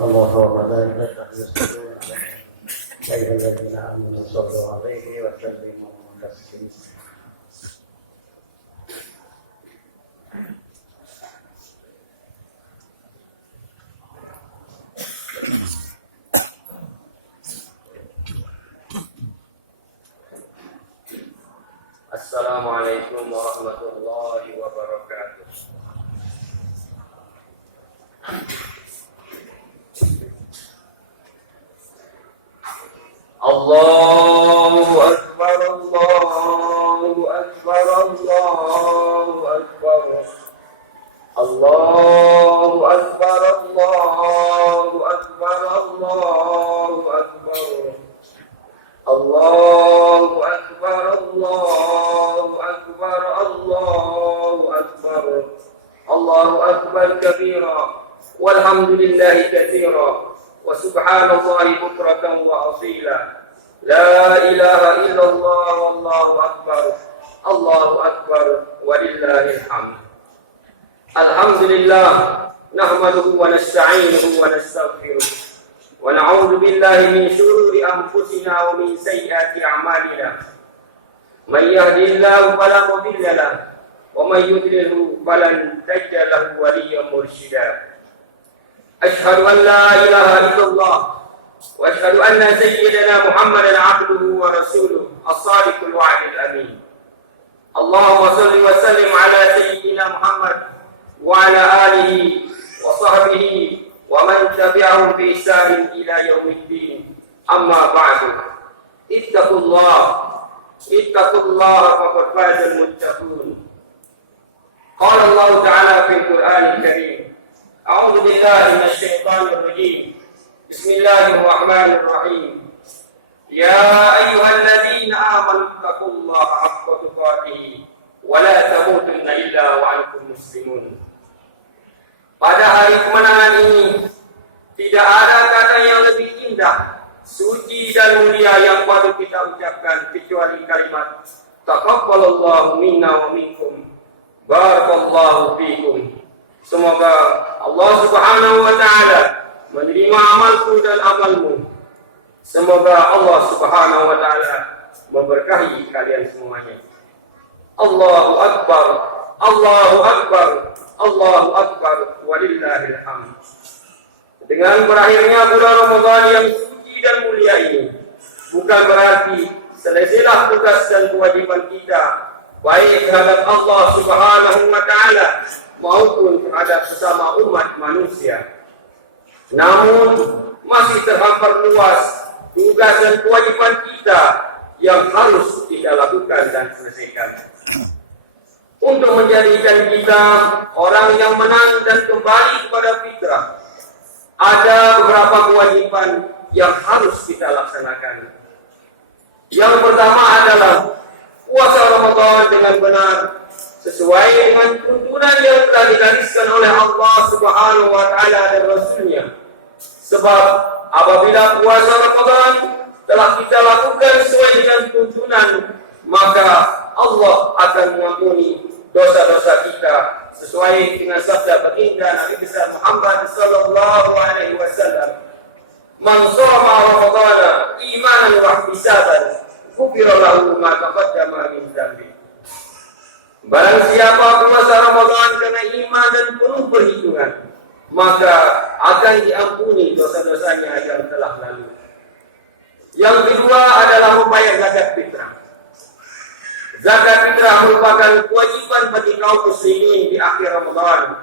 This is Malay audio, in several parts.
الله وملائكته يصلون على الذين آمنوا صلوا عليه وسلموا تسليما. Assalamualaikum warahmatullahi wabarakatuh. Allahu Akbar, Allahu Akbar, Allahu Akbar. Allahu Akbar, Allahu Akbar, Allahu Akbar. Allahu Akbar, Allahu Akbar, Allahu Akbar. Allahu Akbar kabira, walhamdulillahi katsira, wa subhanallahi bukratan wa asila. La ilaha illallah, wallahu akbar. Allahu akbar, walillahil hamd. Alhamdulillah, nahmaduhu wa nasta'inuhu wa nastaghfiruh. Wa na'udzu billahi min shururi anfusina wa min sayyiati a'malina. Man yahdihillahu fala mudilla lahu wa man yudlilhu falan tajida lahu waliyyan mursyida. Asyhadu an la ilaha illallah wa asyhadu anna sayyidana Muhammadan 'abduhu wa rasuluh as-sadiqul wa'dil amin. Allahumma shalli wa sallim ala sayyidina Muhammad wa ala alihi wa sahbihi wa man tabi'ahum bi ihsan ila yaumiddin. Amma ba'du. Ittaqullaha faqad faza al-muttaqun. Qala Allah ta'ala fil Qur'anil Karim. A'udzu billahi minasy syaithanir rajim. Bismillahirrahmanir rahim. Ya ayyuhalladzina amanu taqullaha haqqa tuqatih wa la tamutunna illa wa antum muslimun. Pada hari kemenangan ini tidak ada kata yang lebih indah, suci dan mulia yang patut kita ucapkan kecuali kalimat taqabbalallahu minna wa minkum, barakallahu fikum. Semoga Allah Subhanahu wa taala menerima amalku dan amalmu. Semoga Allah Subhanahu wa taala memberkahi kalian semuanya. Allahu akbar, Allahu akbar, Allahu akbar, walillahil hamd. Dengan berakhirnya bulan Ramadan yang suci dan mulia ini, bukan berarti selesailah tugas dan kewajiban kita baik terhadap Allah Subhanahu wa taala maupun terhadap sesama umat manusia. Namun masih terhampar luas tugas dan kewajiban kita yang harus kita lakukan dan selesaikan. Untuk menjadikan kita orang yang menang dan kembali kepada fitrah, ada beberapa kewajiban yang harus kita laksanakan. Yang pertama adalah puasa Ramadan dengan benar sesuai dengan tuntunan yang telah digariskan oleh Allah Subhanahu wa taala dan Rasulnya. Sebab apabila puasa Ramadan telah kita lakukan sesuai dengan tuntunan, maka Allah akan mengampuni dosa-dosa kita sesuai dengan sabda baginda Nabi besar Muhammad sallallahu alaihi wasallam. Man shoma Ramadana imanan wa ihtisaban, ghufira lahu ma taqaddama min dhanbi. Barang siapa puasa Ramadan karena iman dan penuh perhitungan, maka akan diampuni dosa-dosanya yang telah lalu. Yang kedua adalah membayar zakat fitrah. Zakat fitrah merupakan kewajiban bagi kaum muslimin di akhir Ramadan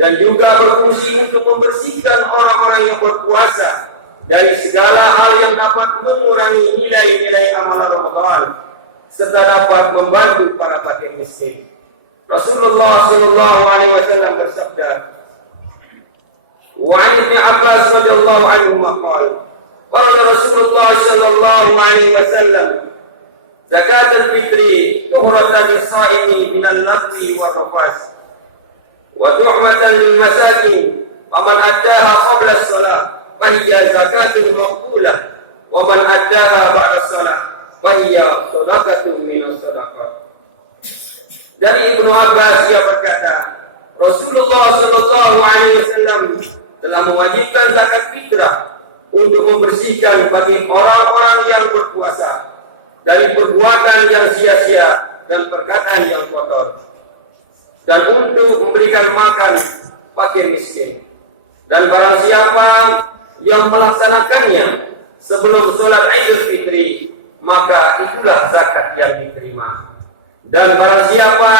dan juga berfungsi untuk membersihkan orang-orang yang berpuasa dari segala hal yang dapat mengurangi nilai-nilai amalan Ramadan serta dapat membantu para fakir miskin. Rasulullah sallallahu alaihi wasallam bersabda, "Wa 'an Ibn Abbas radhiyallahu anhu qala, qala Rasulullah sallallahu alaihi wasallam, zakat al-fitri tuhratan lis-sha'imi min al-lagwi wa rafas wa tuhmatan lil-masakin, faman addaha qabla as-salah fa hiya zakatun maqbulah wa man addaha ba'da as-salah fahiya sadaqatun minas sadaqah." Dari Ibnu Abbas dia berkata, Rasulullah sallallahu alaihi wasallam telah mewajibkan zakat fitrah untuk membersihkan bagi orang-orang yang berpuasa dari perbuatan yang sia-sia dan perkataan yang kotor, dan untuk memberikan makan fakir miskin. Dan barang siapa yang melaksanakannya sebelum sholat Idul Fitri, maka itulah zakat yang diterima. Dan barang siapa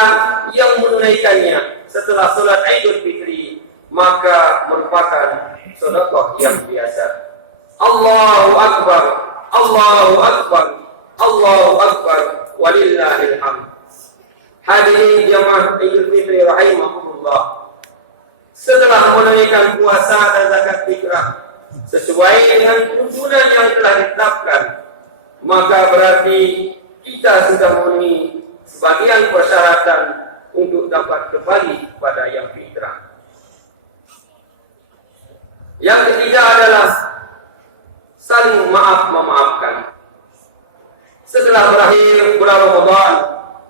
yang menunaikannya setelah sholat Idul Fitri, maka merupakan sedekah yang biasa. Allahu Akbar, Allahu Akbar, Allahu Akbar, walillahil hamd. Hadirin jamaah Idul Fitri rahimakumullah. Setelah menunaikan puasa dan zakat fitrah sesuai dengan tuntunan yang telah ditetapkan, maka berarti kita sudah memenuhi sebagian persyaratan untuk dapat kembali kepada yang fitrah. Yang ketiga adalah saling maaf memaafkan. Setelah berakhir bulan Ramadan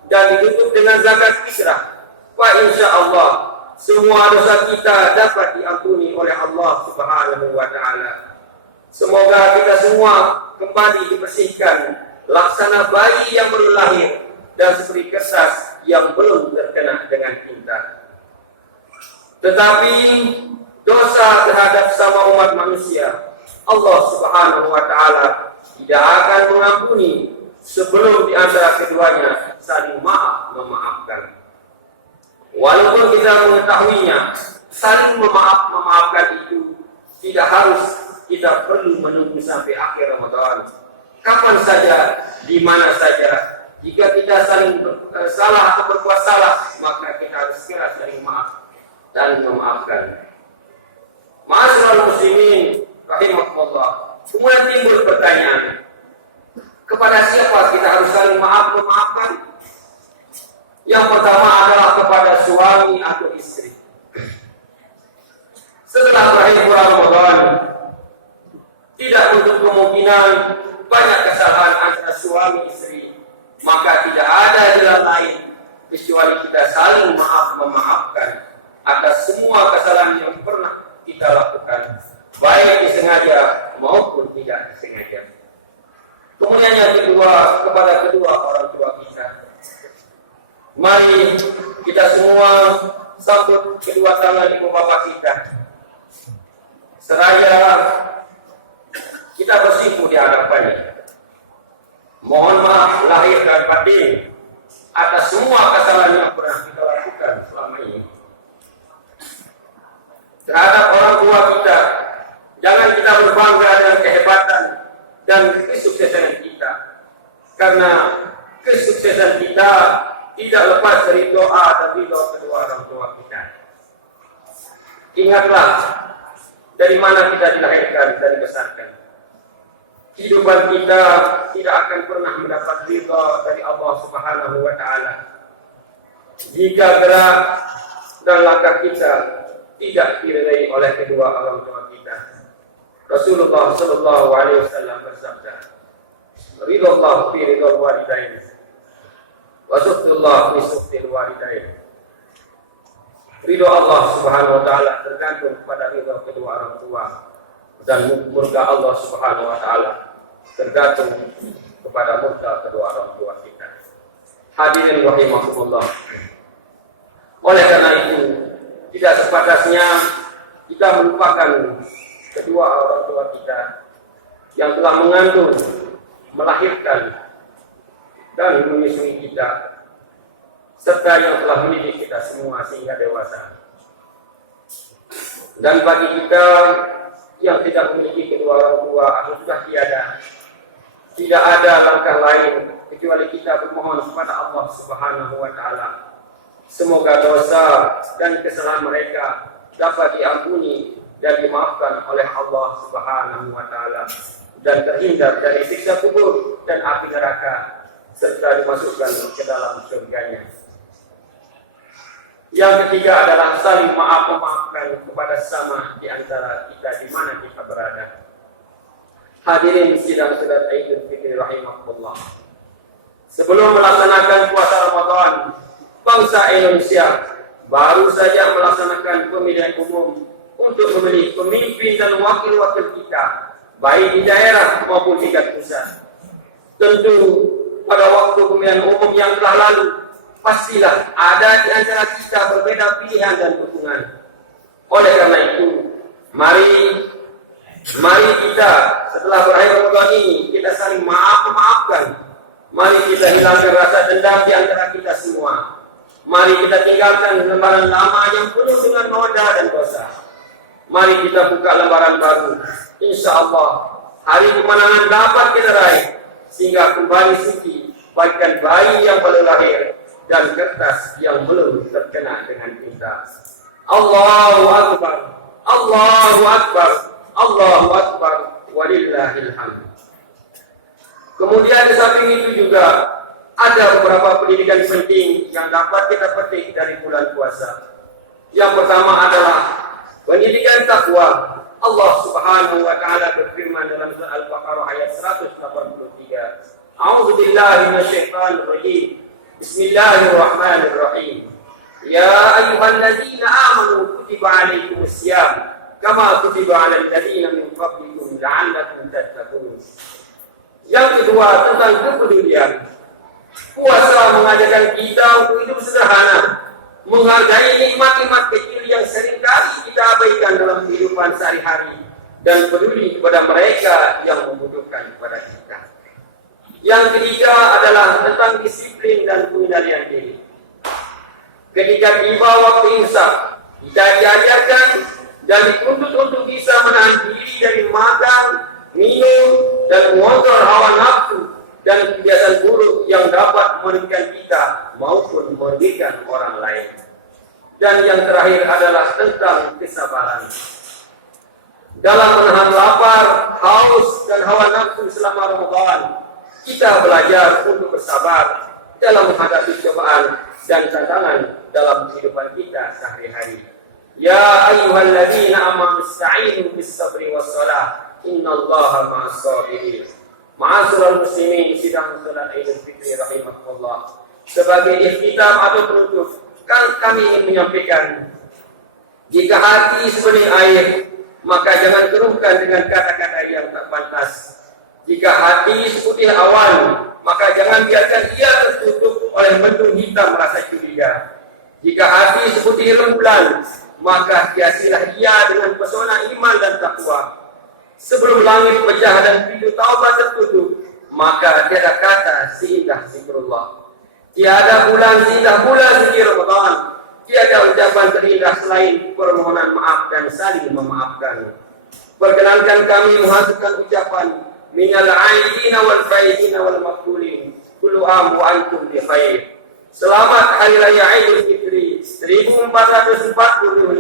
dan ditutup dengan zakat fitrah, wa insya Allah semua dosa kita dapat diampuni oleh Allah Subhanahu wa Ta'ala. Semoga kita semua kembali dibersihkan, laksana bayi yang baru lahir dan seperti kertas yang belum terkena dengan tinta. Tetapi dosa terhadap sama umat manusia, Allah Subhanahu wa Ta'ala tidak akan mengampuni sebelum di antara keduanya saling maaf memaafkan. Walaupun kita mengetahuinya, saling memaafkan itu tidak harus kita perlu menunggu sampai akhir Ramadan. Kapan saja, di mana saja, jika kita saling salah atau berbuat salah, maka kita harus segera saling maaf dan memaafkan. Ma'asyiral muslimin rahimakumullah. Kemudian timbul pertanyaan, kepada siapa kita harus saling memaafkan? Yang pertama adalah kepada suami atau istri. Setelah berakhir bulan Ramadan, tidak untuk kemungkinan banyak kesalahan antara suami istri, maka tidak ada jalan lain kecuali kita saling memaafkan atas semua kesalahan yang pernah kita lakukan, baik disengaja maupun tidak disengaja. Kemudian yang kedua, kepada kedua orang tua kita. Mari kita semua sambut kedua tangan ibu bapak kita, seraya kita bersimpuh di hadapannya. Mohon maaf lahir dan batin atas semua kesalahan yang pernah kita lakukan selama ini. Terhadap orang tua kita, jangan kita berbangga dengan kehebatan dan kesuksesan kita, karena kesuksesan kita tidak lepas dari doa dan ridho kedua orang tua kita. Ingatlah dari mana kita dilahirkan dan dibesarkan. Kehidupan kita tidak akan pernah mendapat ridho dari Allah Subhanahu wa Ta'ala jika gerak dan langkah kita tidak diridhai oleh kedua orang tua kita. Rasulullah sallallahu alaihi wasallam bersabda, "Ridallahu fi ridal walidain wa sukhtillah fi sukhtil walidain." Ridho Allah Subhanahu wa Ta'ala tergantung pada ridho kedua orang tua, dan murka Allah Subhanahu wa Ta'ala tergantung kepada murka kedua orang tua kita. Hadirin rahimakumullah. Oleh karena itu, tidak sepatasnya kita melupakan kedua orang tua kita yang telah mengandung, melahirkan, dan menyusui kita, serta yang telah mendidik kita semua sehingga dewasa. Dan bagi kita yang tidak memiliki kedua orang tua atau sudah tiada, tidak ada langkah lain kecuali kita bermohon kepada Allah Subhanahu wa Ta'ala. Semoga dosa dan kesalahan mereka dapat diampuni dan dimaafkan oleh Allah Subhanahu wa Ta'ala, dan terhindar dari siksa kubur dan api neraka, serta dimasukkan ke dalam surganya. Yang ketiga adalah saling memaafkan kepada sesama di antara kita di mana kita berada. Hadirin sidang salat Idul Fitri rahimakumullah. Sebelum melaksanakan puasa Ramadan, bangsa Indonesia baru saja melaksanakan pemilihan umum untuk memilih pemimpin dan wakil-wakil kita, baik di daerah maupun tingkat pusat. Tentu pada waktu pemilihan umum yang telah lalu, pastilah ada di antara kita berbeda pilihan dan dukungan. Oleh karena itu, mari kita setelah berakhir Ramadan ini kita saling memaafkan. Mari kita hilangkan rasa dendam di antara kita semua. Mari kita tinggalkan lembaran lama yang penuh dengan noda dan dosa. Mari kita buka lembaran baru. Insya Allah hari kemenangan dapat kita raih, sehingga kembali suci bagikan bayi yang baru lahir dan kertas yang belum terkena dengan tinta. Allahu Akbar, Allahu Akbar, Allahu Akbar, walillahil hamd. Kemudian di samping itu juga ada beberapa pendidikan penting yang dapat kita petik dari bulan puasa. Yang pertama adalah pendidikan takwa. Allah Subhanahu wa taala berfirman dalam surah Al-Baqarah ayat 183. A'udzu billahi minasyaitonir rajim. Bismillahirrahmanirrahim. Ya ayyuhalladzina amanu kutiba 'alaikumus syiyam kama kutiba 'alal ladzina min qablikum la'allakum tattaqun. Yang kedua tentang kepedulian. Puasa mengajarkan kita untuk hidup sederhana, menghargai nikmat-nikmat kecil yang seringkali kita abaikan dalam kehidupan sehari-hari, dan peduli kepada mereka yang membutuhkan kepada kita. Yang ketiga adalah tentang disiplin dan pengendalian diri. Ketika tiba waktu imsak, kita diajarkan dan dituntut untuk bisa menahan diri dari makan, minum, dan mengontrol hawa nafsu dan kebiasaan buruk yang dapat merugikan kita maupun merugikan orang lain. Dan yang terakhir adalah tentang kesabaran. Dalam menahan lapar, haus, dan hawa nafsu selama Ramadan, kita belajar untuk bersabar dalam menghadapi cobaan dan tantangan dalam kehidupan kita sehari-hari. Ya ayyuhalladzina amanu ista'inu bis-sabri was-shalah. Innallaha ma'as sabirin. Ma'asyiral muslimin, sidang salat Idul Fitri rahimakumullah. Sebagai ikhtitam atau penutup, kami ingin menyampaikan, jika hati sebening air, maka jangan keruhkan dengan kata-kata yang tak pantas. Jika hati seputih awan, maka jangan biarkan ia tertutup oleh mendung hitam rasa curiga. Jika hati seputih rembulan, maka hiasilah ia dengan pesona iman dan takwa. Sebelum langit pecah dan pintu taubat tertutup, maka tiada kata seindah zikrullah. Tiada bulan seindah bulan suci Ramadan. Tiada ucapan terindah selain permohonan maaf dan saling memaafkan. Perkenankan kami menghasilkan ucapan minal aidina wal faidina wal maqbulin. Kullu am wa antum bi khair. Selamat Hari Raya Idul Fitri 1445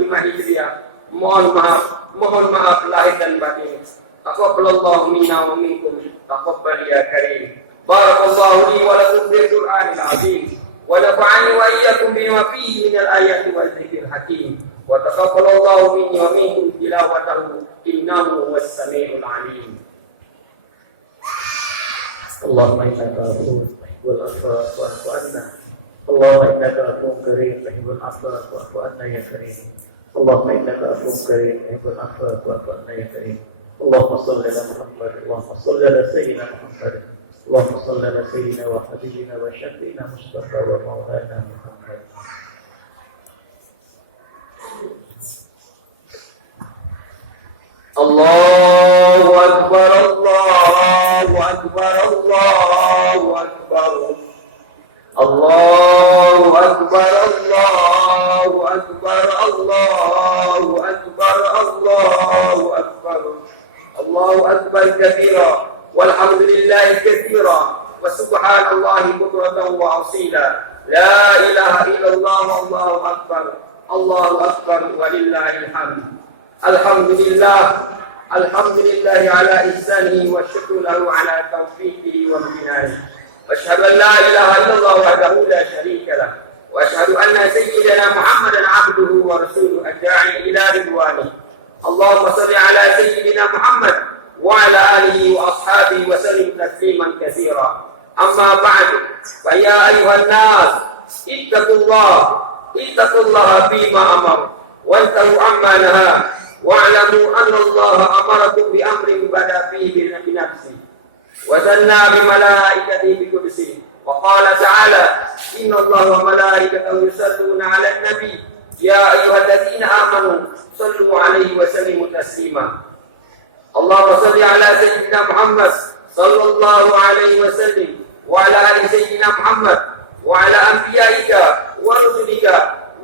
Hijriah. Mohon maaf lahir dan batin. Taqabbalallahu minna wa minkum. Taqabbal ya karim. Barakallahu li wa lakum bil Qur'anil azim. Wa nafa'ani wa iyyakum bima fihi minal ayati wal dzikril hakim. Wa taqabbalallahu minni wa minkum tilawatahu innahu was-sami'ul 'alim. Allahumma innaka afuwwun tuhibbul afwa fa'fu 'anna. Allahumma innaka afuwwun karim tuhibbul afwa fa'fu 'anna ya karim. Allahumma innaka afuwwun karim tuhibbul afwa fa'fu 'anna ya karim. Allahumma shalli ala Muhammad, Allahumma shalli ala sayyidina Muhammad, Allahumma shalli ala sayyidina wa habibina wa syafi'ina Mustafa wa maulana Muhammad. Allahu Akbar, Allahu Akbar, Allahu Akbar. Allahu Akbar, Allahu Akbar, Allahu Akbar, Allahu Akbar. Allahu Akbar kabira, walhamdulillahi katsira, wa subhanallahi bukratan wa asila. La ilaha illallah, Allahu Akbar, Allahu Akbar, walillahil hamd. Alhamdulillah, alhamdulillah ala ihsanihi wa syukru lahu ala taufiqihi wa minanihi. واشهد ان لا اله الا الله وحده لا شريك له واشهد ان سيدنا محمدا عبده ورسوله الداعي الى رضوانه. اللهم صل على سيدنا محمد وعلى اله واصحابه وسلم تسليما كثيرا. اما بعد فيا ايها الناس اتقوا الله فيما امر وانتهوا عما نهى wa'lamu anna Allah amarakum bi amrin bada fihi bi nafsi wa zanna bi malaikatihi bi qudsi wa qala ta'ala inna Allah wa malaikatahu yusalluna 'alan nabi ya ayyuhalladzina amanu sallu 'alaihi wa sallimu taslima. Allahumma shalli 'ala sayyidina Muhammad sallallahu 'alaihi wa sallim wa 'ala ali sayyidina Muhammad wa 'ala anbiya'ika wa rusulika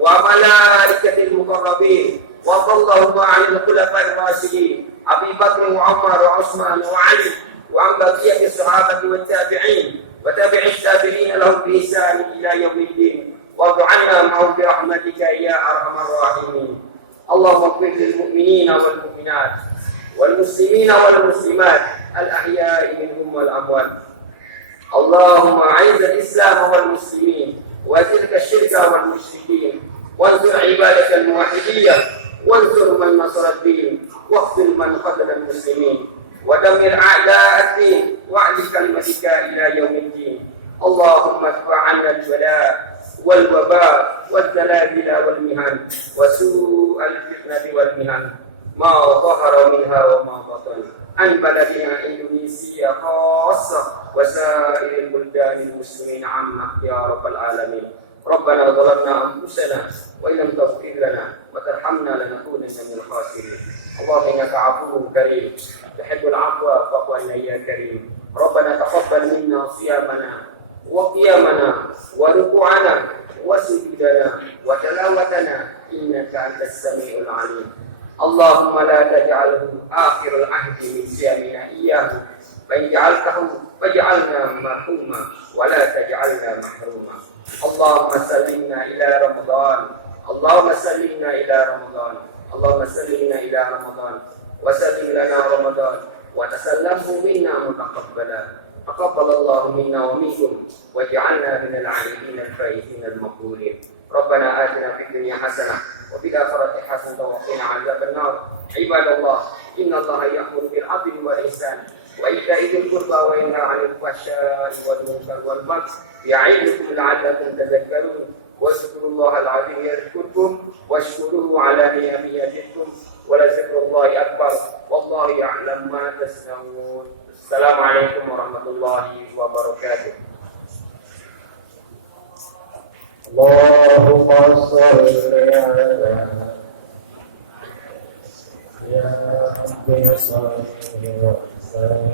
wa malaikatil muqarrabin wa sallallahu 'alal khulafa'ir rasyidin Abi Bakr wa Umar wa Utsman wa Ali wa an baqiyati sahabati wat tabi'in wa tabi'is tabi'in lahum bi ihsan ila yaumiddin wa du'ana ma'hum bi rahmatika ya arhamar rahimin. Allahumma ighfir lil mu'minina wal mu'minat wal muslimina wal muslimat al ahya'i minhum wal amwat. Allahumma 'aizzal islam wal muslimin wa zilka syirka wal musyrikin wansur ibadakal muwahhidin wansur man nasara ad-din waghfir man qatala al-muslimin wa damir a'da' ad-din wa'li kalimatika ila yaumiddin. Allahumma adfa' 'anna al-bala' wal waba' wal zalazil wal mihan wa su'al fitnati wal mihan ma dhahara minha wa ma batan an baladina Indonesia khassah wa sa'iril buldanil muslimin 'amma ya rabbal alamin. Rabbana zalamna anfusana wa illam taghfir lana wa tarhamna lanakunanna minal khasirin. Allahumma innaka 'afuwwun karim tuhibbul 'afwa fa'fu 'anna ya karim. Rabbana taqabbal minna siyamana wa qiyamana wa ruku'ana wa sujudana wa tilawatana innaka antas samiul 'alim. Allahumma la taj'alhu akhirul 'ahdi min siyamina iyyahu faj'alna marhuma wa la taj'alna mahruma. Allahumma sallimna ila Ramadan. Allahumma sallimna ila Ramadan. Allahumma sallimna ila Ramadan. Wa sallim lana Ramadan wa tasallamhu minna mutaqabbala. Taqabbalallahu minna wa minkum waj'alna minal 'abidin al-faizin al-maqbulin. Rabbana atina fid dunya hasanah wa fil akhirati hasanah wa qina 'adzaban nar. Ibadallah, innallaha ya'muru bil 'adli wal ihsan wa ita'i dzil qurba wa yanha 'anil fahsya'i wal munkar wal baghi ya'idukum la'allakum tadhakkarun. Wazkurullaha al-'azim yadhkurkum washkuruhu 'ala ni'amihi yazidkum wa la zikrullahi akbar wallahu ya'lamu ma tasna'un. Assalamualaikum warahmatullahi wabarakatuh. Allahumma shalli ala ya Rabbi salli wa sallim